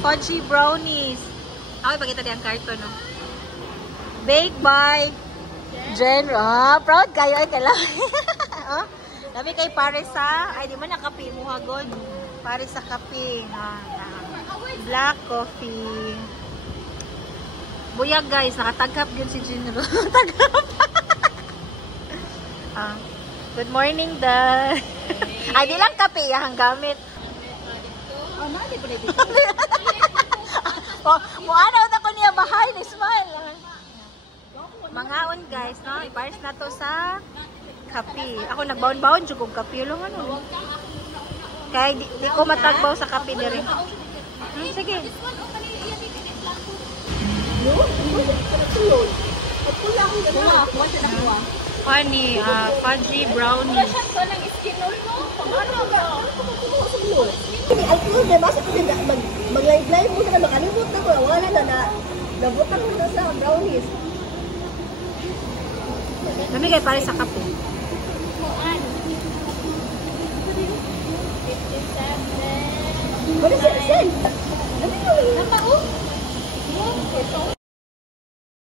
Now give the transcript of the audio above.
Fudgy brownies. Ako, ipakita din ang karton, no? Baked by Jen. Proud kayo. Ay, kailangan. Oh, sabi kay pare sa, ay, di man na kape mo hagod. Pare sa kape. Black coffee. Buyag, guys. Nakataghap yun si Jen. Taghap. Good morning, Dad. Ay, di lang kape. Ang gamit. Oh, nadi pa rin. Muanaw na ko niya bahay ni Smile. Mangaon, guys, no? Iparis na to sa kape. Ako nagbaon-baon jud kog kape lang ano. Kaya di ko matagbaw sa kape diri. Sige. Funny, fudgy brownies. Ay, kung di ba sa mag-live mo na makalimot na ko. Wala na nabutan ko na sa brownies. Kami kayo pare sa kape. 57. What is it? Napao?